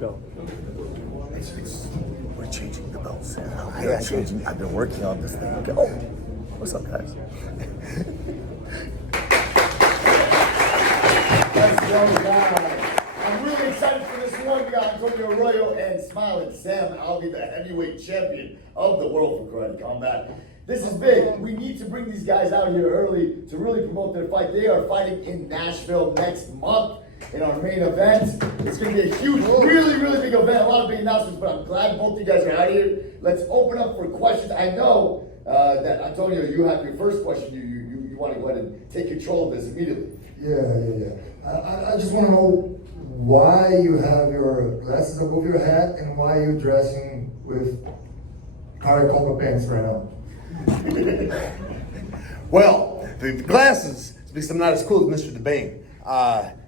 Go. We're changing the belts. I've been working on this thing. Oh, what's up, guys? Let's go, guys. I'm really excited for this one. We got Antonio Arroyo and smiling Sam Alvey, the heavyweight champion of the world for karate combat. This is big. We need to bring these guys out here early to really promote their fight. They are fighting in Nashville next month in our main event. It's going to be a huge, really, really big event. A lot of big announcements, but I'm glad both of you guys are out here. Let's open up for questions. I know that, Antonio, you have your first question. You want to go ahead and take control of this immediately. Yeah. I just want to know why you have your glasses above your head and why you're dressing with cargo pants right now. Well, the glasses, at least I'm not as cool as Mr. DeBane.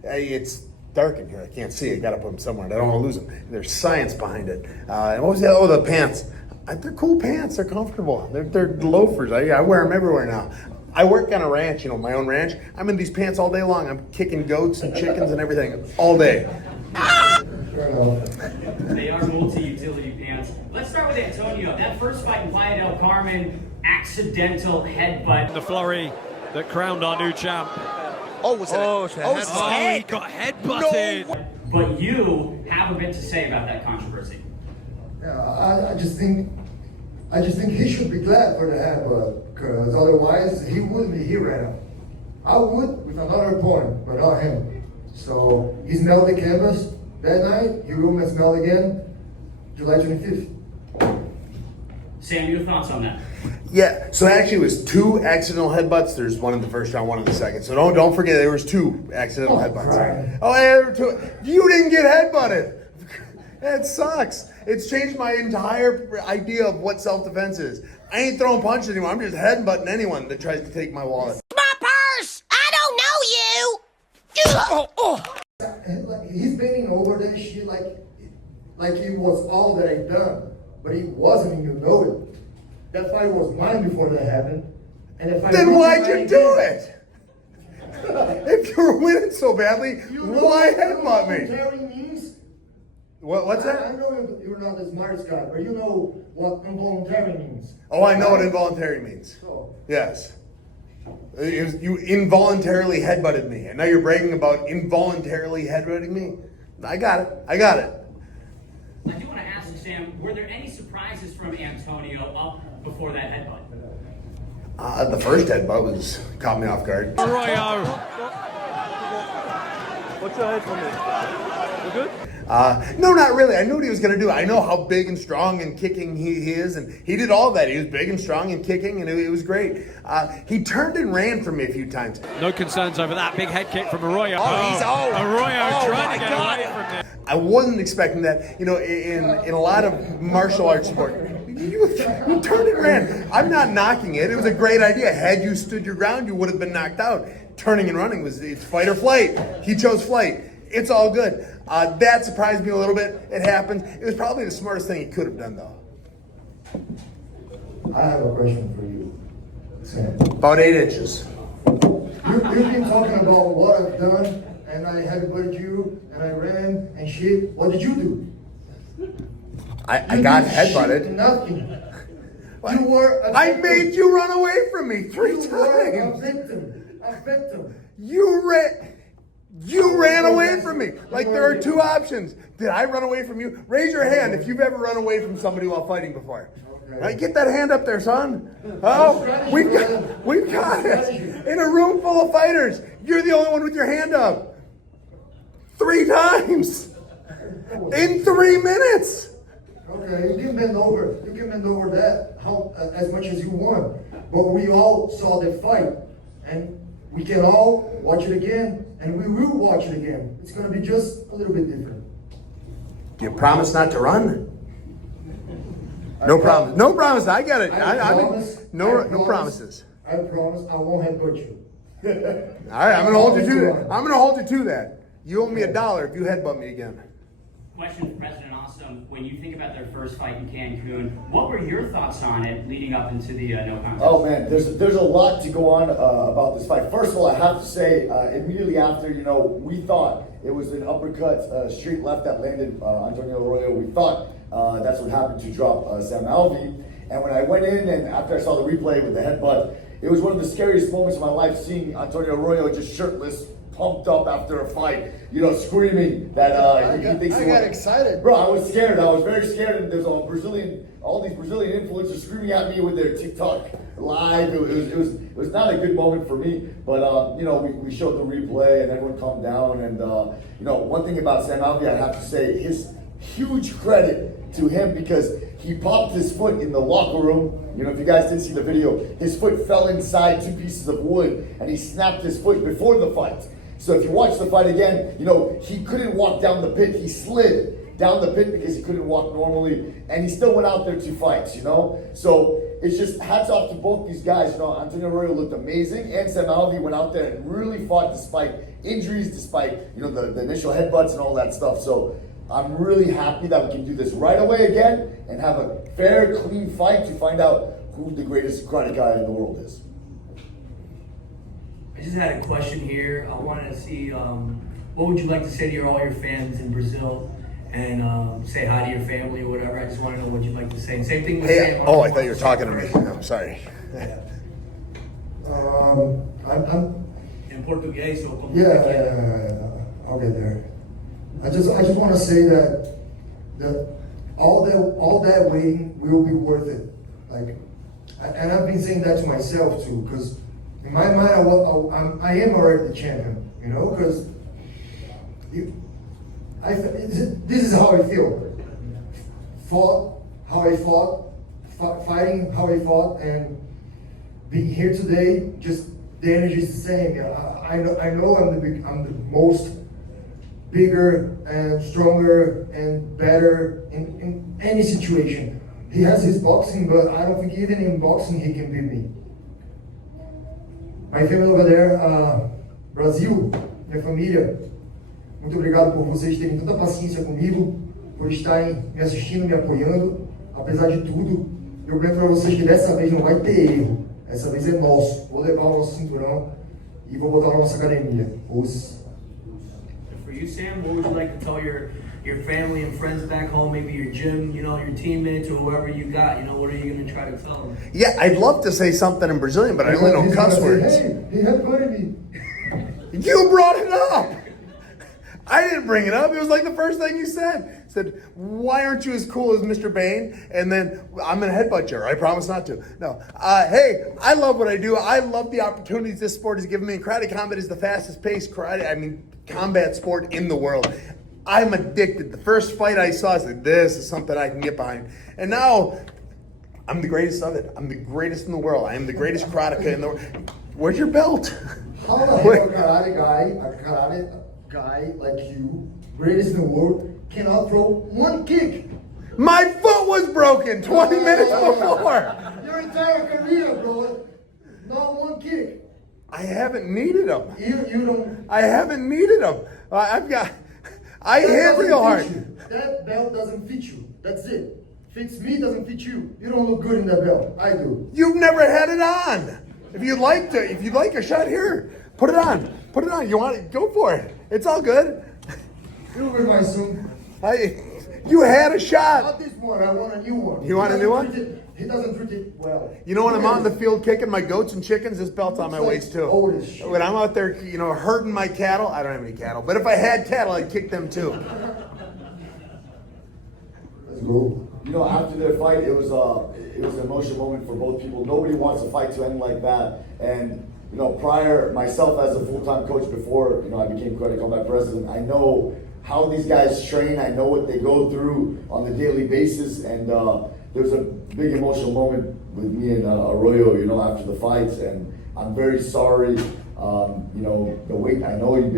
It's dark in here. I can't see it. Got to put them somewhere. I don't want to lose them. There's science behind it. And what was that? Oh, the pants. They're cool pants. They're comfortable. They're loafers. I wear them everywhere now. I work on a ranch, my own ranch. I'm in these pants all day long. I'm kicking goats and chickens and everything all day. They are multi-utility pants. Let's start with Antonio. That first fight in Playa del Carmen, accidental headbutt. The flurry that crowned our new champ. Oh, was it? He got headbutted. No. But you have a bit to say about that controversy. Yeah, I just think he should be glad for the headbutt, because otherwise he wouldn't be here right now. I would with another opponent, but not him. So he smelled the canvas that night. He will smell again July 25th. Sam, your thoughts on that? Yeah, so actually it was 2 accidental headbutts. There's one in the first round, one in the second. So don't forget there was 2 accidental headbutts. Right. Oh, yeah, there were 2. You didn't get headbutted. That sucks. It's changed my entire idea of what self-defense is. I ain't throwing punches anymore. I'm just headbutting anyone that tries to take my wallet. My purse! I don't know you! He's bending over that shit like it was all that I've done. But it wasn't, and you know it. That fight was mine before that happened. And if Then why'd you do it? If you were winning so badly, why headbutt me? Means? What's that? I know you're not the smartest guy, but you know what involuntary means. Oh, I know what involuntary means. So, Yes. You involuntarily headbutted me, and now you're bragging about involuntarily headbutting me? I got it. I do want to ask you, Sam, were there any surprises from Antonio up before that headbutt? The first headbutt caught me off guard. Arroyo. What's your head for me? You good? No, not really. I knew what he was going to do. I know how big and strong and kicking he is, and he did all that. He was big and strong and kicking, and it was great. He turned and ran from me a few times. No concerns over that big head kick from Arroyo. Arroyo trying to get away from it. I wasn't expecting that. In a lot of martial arts sport, you turned and ran. I'm not knocking it. It was a great idea. Had you stood your ground, you would have been knocked out. Turning and running it's fight or flight. He chose flight. It's all good. That surprised me a little bit. It happened. It was probably the smartest thing he could have done, though. I have a question for you, Sam. About 8 inches. You've been talking about what I've done, and I headbutted you, and I ran, and shit. What did you do? I got headbutted. Nothing. You were a I victim. made you run away from me 3 You were a times. victim. You ran away from me. Like, there are 2 options. Did I run away from you? Raise your hand if you've ever run away from somebody while fighting before. Okay. Right, get that hand up there, son. Oh, we've got it. In a room full of fighters, you're the only one with your hand up. 3 times. In 3 minutes. Okay, you can bend over. You can bend over that as much as you want. But we all saw the fight, and we can all watch it again, and we will watch it again. It's going to be just a little bit different. Do you promise not to run? No promise. No promise. I got it. No promises. I promise I won't headbutt you. All right, I'm gonna hold you to that. I'm gonna hold you to that. You owe me $1 if you headbutt me again. Question for President Awesome. When you think about their first fight in Cancun, what were your thoughts on it leading up into the no contest? Oh man, there's a lot to go on about this fight. First of all, I have to say, immediately after, we thought it was an uppercut straight left that landed Antonio Arroyo. We thought that's what happened to drop Sam Alvey. And when I went in and after I saw the replay with the headbutt, it was one of the scariest moments of my life seeing Antonio Arroyo just shirtless, pumped up after a fight, screaming that he thinks I got excited. Bro, I was scared. I was very scared, and there's all these Brazilian influencers screaming at me with their TikTok live. It was not a good moment for me, but we showed the replay and everyone calmed down. And one thing about Sam Alvey, I have to say, his huge credit to him because he popped his foot in the locker room. If you guys didn't see the video, his foot fell inside 2 pieces of wood, and he snapped his foot before the fight. So if you watch the fight again, he couldn't walk down the pit. He slid down the pit because he couldn't walk normally, and he still went out there to fight, So it's just hats off to both these guys. Antonio Arroyo looked amazing, and Sam Alvey went out there and really fought despite injuries, despite, the initial headbutts and all that stuff. So I'm really happy that we can do this right away again and have a fair, clean fight to find out who the greatest karate guy in the world is. I just had a question here. I wanted to see what would you like to say to all your fans in Brazil and say hi to your family or whatever. I just want to know what you'd like to say. And same thing with Sam. Oh, I thought you were talking to me. I'm sorry. I'm In Portuguese or como I'll get there. I just want to say that all that waiting will be worth it. And I've been saying that to myself too, because in my mind I am already the champion, because this is how I feel. Fought how I fought, fighting how I fought, and being here today, just the energy is the same. I know I'm the most bigger and stronger and better in any situation. He has his boxing, but I don't think even in boxing he can beat me. My family over there, Brasil, minha família, muito obrigado por vocês terem tanta paciência comigo, por estarem me assistindo, me apoiando, apesar de tudo. Eu lembro para vocês que dessa vez não vai ter erro. Essa vez é nosso. Vou levar o nosso cinturão e vou botar na nossa academia. For you, Sam, what would you like to tell your family and friends back home, maybe your gym, your teammates or whoever you got? What are you going to try to tell them? Yeah, I'd love to say something in Brazilian, but I only know cuss words. Hey, he headbutted me. You brought it up. I didn't bring it up. It was like the first thing you said. Said, why aren't you as cool as Mr. Bane? And then I'm going to headbutt you. I promise not to. No. Hey, I love what I do. I love the opportunities this sport has given me. Karate combat is the fastest paced combat sport in the world. I'm addicted. The first fight I saw, I said, this is something I can get behind. And now, I'm the greatest of it. I'm the greatest in the world. I am the greatest karateka in the world. Where's your belt? How the hell a karate guy like you, greatest in the world, cannot throw one kick? My foot was broken 20 minutes before. Your entire career, bro. Not one kick. I haven't needed them. You don't. I haven't needed them. I hit doesn't real fit hard. you. That belt doesn't fit you. That's it. Fits me, doesn't fit you. You don't look good in that belt. I do. You've never had it on. If you'd like a shot here, put it on. Put it on. You want it? Go for it. It's all good. You were my son. You had a shot. Not this one. I want a new one. You want a new one? He doesn't treat it well. When I'm out in the field kicking my goats and chickens, this belt's on my waist too. Old as shit. When I'm out there, herding my cattle, I don't have any cattle, but if I had cattle, I'd kick them too. Let's go. After their fight, it was an emotional moment for both people. Nobody wants a fight to end like that. And prior, myself as a full-time coach before, I became Karate Combat president, I know how these guys train. I know what they go through on the daily basis. And there was a big emotional moment with me and Arroyo, after the fights. And I'm very sorry. The wait. I know you've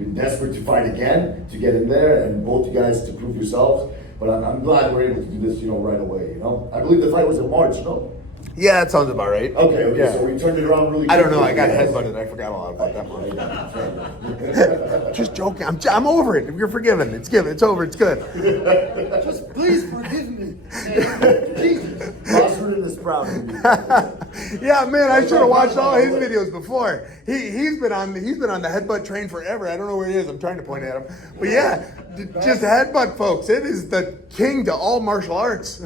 been desperate to fight again, to get in there, and both you guys to prove yourselves. But I'm glad we're able to do this, right away. I believe the fight was in March, no? Yeah, that sounds about right. Okay, Yeah. so we turned it around really I don't know. quickly. I got headbutted. I forgot all about that one. Just joking. I'm over it. You're forgiven. It's given. It's over. It's good. Just please forgive me. Jesus. Boss Rudin is proud of you. Yeah, man. I should have watched all his videos before. He's been on the headbutt train forever. I don't know where he is. I'm trying to point at him. But yeah, just headbutt, folks. It is the king to all martial arts.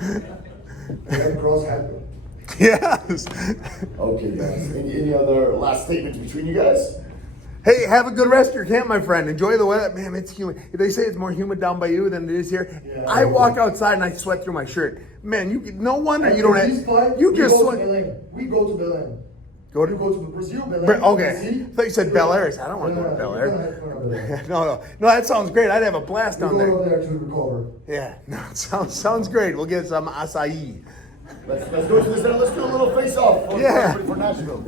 Red Cross headbutt. Yes. Okay, guys. Any other last statements between you guys? Hey, have a good rest of your camp, my friend. Enjoy the weather. Man, it's humid. They say it's more humid down by you than it is here. Yeah, I walk outside and I sweat through my shirt. Man, no wonder you don't This have. fight, You we just go to sweat. Belém. We go to Belém. Go You to. go to Brazil, Belém. Okay. See? I thought you said Bel Air. I don't want to go to Bel We're gonna Air. have fun over there. No. That sounds great. I'd have a blast We down go there. over there to recover. Yeah, no, sounds great. We'll get some acai. Let's go to this. Let's do a little face off Yeah. for Nashville.